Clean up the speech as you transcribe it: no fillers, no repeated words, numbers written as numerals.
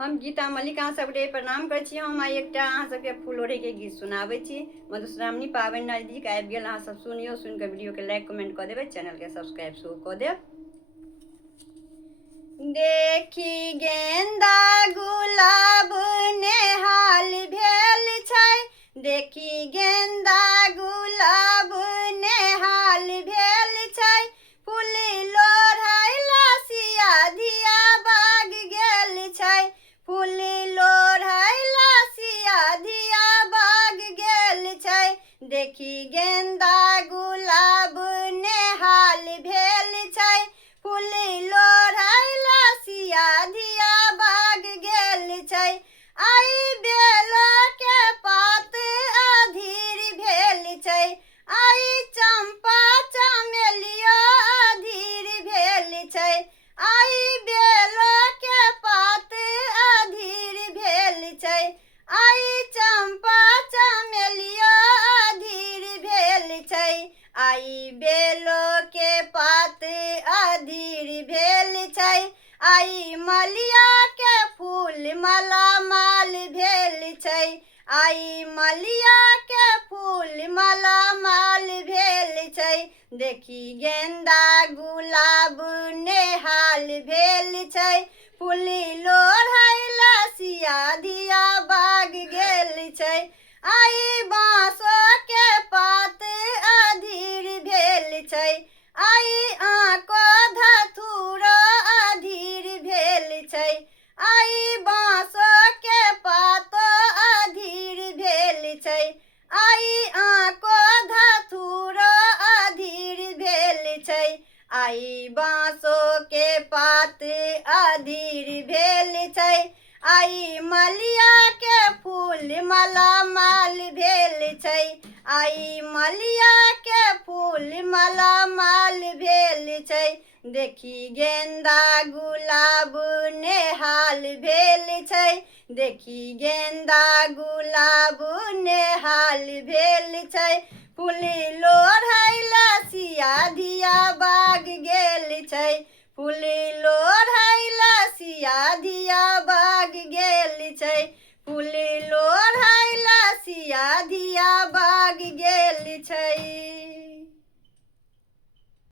हम गीता मलिक अहाँ सबके प्रणाम करै छी। हम आइ एकटा अहाँ सबके फूल ओढ़ैके गीत सुनाबै छी। मधुश्रावणी पाबनि नजदीक आबि गेल, अहाँ सब सुनियौ, सुनिकऽ वीडियोके लाइक कमेंट कऽ देबै, चैनलके सब्सक्राइब सेहो कऽ देब। देखी गेंदा गुलाब नेहाल भेल छै, देखी गेंदा गुलाब नेहाल भेल छै, फूल लोढ़ैला सिया धिया बाग गेल छै, फूल लोढ़ैला सिया धिया बाग गेल छै, देखी गेंदा गुलाब नेहाल भेल छै, फूल लोढ़ैला सिया धिया बाग गेल छै, आई बेलो के पात अधीर भेल छै, आई चंपा चमेलिया अधीर भेल छै, आई बेलो के पात अधीर भेल छै, आई चंपा चमेलिया अधीर भेल छै, आई बेलो के पात अधीर भेल छै, आई मलिया के फूल माला माल भेल छै, आई मलिया के फूल माला माल भेल छै, देखी गेंदा गुलाब नेहाल भेल छै, फूल लोढ़ैला सिया धिया बाग गेल छै, आई बाँसो के पात अधीर भेल छै, आई आको धतूरो अधीर भेल छै, आई बाँसो के पातो अधीर भेल छै, आई आको धतूरो अधीर भेल छै, आई बाँसो के पात अधीर भेल छै, आई मलिया के फूल माला माल भेल छै, आई मलिया के फूल माला माल भेल छै, देखी गेंदा गुलाब नेहाल भेल छै, देखी गेंदा गुलाब नेहाल भेल छै, फूल लो